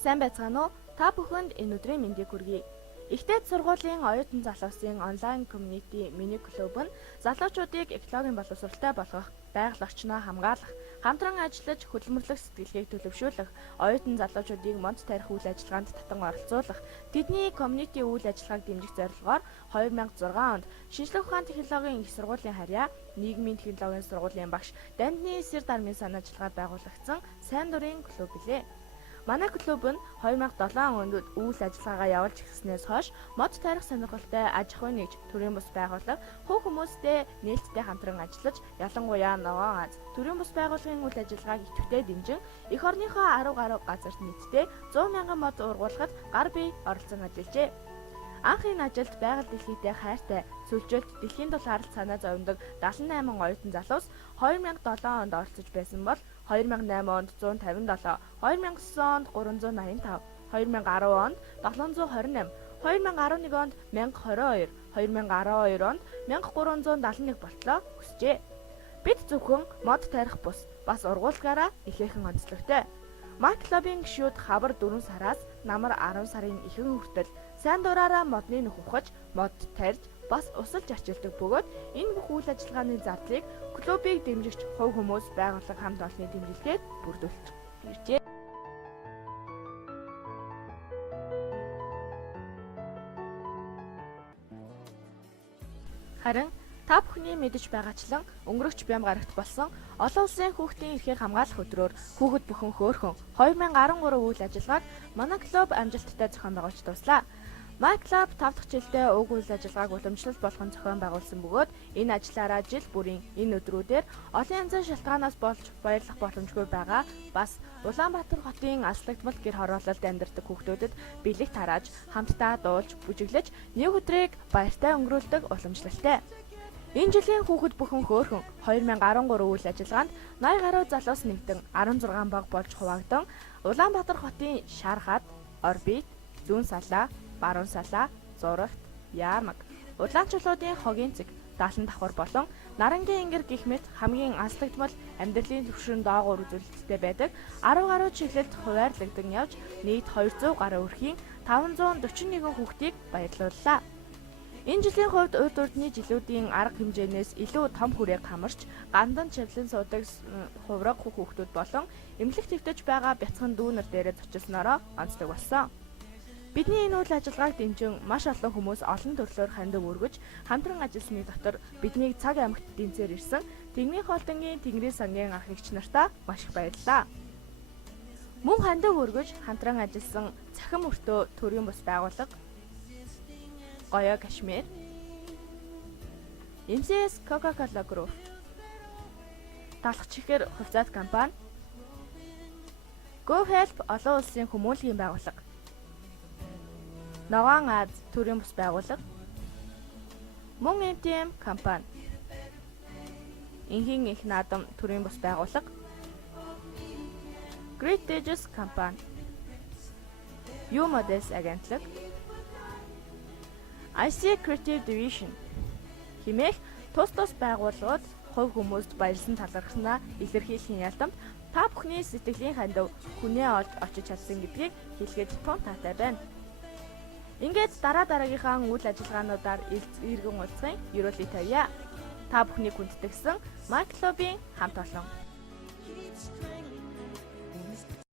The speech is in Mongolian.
Сайн байцгаана уу? Та бүхэнд энэ өдрийн мэндийг хүргэе. Ихтэй сургуулийн оюутан залуусын онлайн community миний клуб нь залуучуудыг экологийн боловсролтой болгох, байгаль орчноо хамгаалах, хамтран ажиллаж хөдөлмөрлөх сэтгэлгээг төлөвшүүлэх, оюутан залуучуудыг мод тарих үйл ажиллагаанд татан оролцуулах, тэдний community үйл ажиллагааг дэмжих зорилгоор 2006 онд шинжлэх ухааны технологийн их сургуулийн харьяа нийгмийн технологийн сургуулийн багш Дандны Сэр дармын санаа ажиллагаад байгуулагдсан сайн дурын клуб билээ. Манай клуб нь 2007 онд үйл ажиллагаагаа явуулж эхэлснээс хойш мод тарих сонирхолтой аж ахуйн нэгж төрийн бус байгууллага хувь хүмүүстэй нээлттэй хамтран ажиллаж ялангуяа ногоон аз төрийн бус байгууллагын үйл ажиллагааг идэвхтэй дэмжин эх орныхоо 10 гаруй газарт нийтдээ 100 мянган мод ургуулахад гар бие оролцсон ажиллажээ. Анх энэ ажилд байгаль дэлхийтэй хайртай сүлжээлт дэлхийн тул харалт санаа зовдог 78 оюутан залуус 2007 онд оролцож байсан бол 2008 онд 157, 2009 онд 385, 2010 онд 728, 2011 онд 1022, 2012 онд 1371 болтлоо өсжээ. Бид зөвхөн мод тарих бус бас ургуулгаараа ихээхэн онцлогтой. Мак клубын гишүүд хавар 4 сараас намар 10 сарын ихэнх хүртэл сайн дураараа модны нүх ухаж, мод тарьж, бас усалж арчилдаг бөгөөд энэ бүх үйл ажиллагааны зардлыг клубыг дэмжигч хувь хүмүүс байгууллага хамт олонны дэмжлэгээр бүрдүүлж иржээ. Харин та бүхний мэдэж байгаачлан өнгөрөгч бям гарагт болсон олон улсын хүүхдийн эрхийг хамгаалах өдрөөр хүүхэд бүхэн хөөрхөн 2013 үйл ажиллагааг манай клуб амжилттай зохион байгуулж дуслаа. My Club 5 дахь жилдээ уг үйл ажиллагааг уламжлал болгон зохион байгуулсан бөгөөд энэ ажлаараа жил бүрийн энэ өдрүүдээр олон янзын шалтгаанаас болж баярлах боломжгүй байгаа бас Улаанбаатар хотын аслагдмал гэр хороололд амьдардаг хүүхдүүдэд бэлэг тарааж, хамтдаа дуулж, бүжиглэж нэг өдрийг баяртай өнгөрүүлдэг уламжлалтай. Энэ жилийн хүүхэд бүхэн хөөрхөн 2013 үйл ажиллагаанд 80 гаруй залуус нэгдэн 16 баг болж хуваагдсан Улаанбаатар хотын Шархад, Орбит, Зүүн салаа, Баруун салаа, Зурагт, Яамаг, Улаанчлуудын хогийн цэг, Даалан давхар болон Нарангийн ингэр гэх мэт хамгийн аслагдмал амьдралын төвшин доогуур үзүүлэлттэй байдаг 10 гаруй чиглэлд хуваарлагдсан явж нийт 200 гаруй өрхийн 541 хүүхдийг баярлууллаа. Энэ жилийн хувьд урд урдны жилүүдийн арга хэмжээнээс илүү том хүрээг хамарч гандан чиглэн суудаг хувраг хүүхдүүд болон эмнэлэг твтэж байгаа бяцхан дүүнер дээрээ зочилсноороо онцлог болсон. Бидний энэ үйл ажиллагааг дэмжин маш олон хүмүүс олон төрлөөр хандив өргөж хамтран ажилласны дотор биднийг цаг амьд дэмцээр ирсэн Тэнгэрийн холдонгийн Тэнгэрийн сангийн анх эгч нартаа маш их баярлалаа. Мөн хандив өргөж хамтран ажилласан цахим өртөө төрийн бус байгууллага Гоё Кашмир, MCS Coca-Cola Group, Талх чихэр хувьцаат компани, Go Help олон улсын хүмүүнлэгийн байгууллага, Ногоон Аз төрийн бус байгууллага, Мөн MTM компани, Инхийн их наадам төрийн бус байгууллага, Great Digits компани, You Models агентлаг, IC Creative Division хэмээх тус байгууллагууд хувь хүмүүст баярлан талархснаа илэрхийлэхийн ялдамт та бүхний сэтгэлийн хандив хүнээ олж очиж чадсан гэдгийг хэлэхэд тун таатай байна. Ингээд дараагийнхаа үйл ажиллагаануудаар иргэн уулзахын ерөөлийг тавья. Та бүхнийг хүндэтгсэн My Club-ийн хамт олон.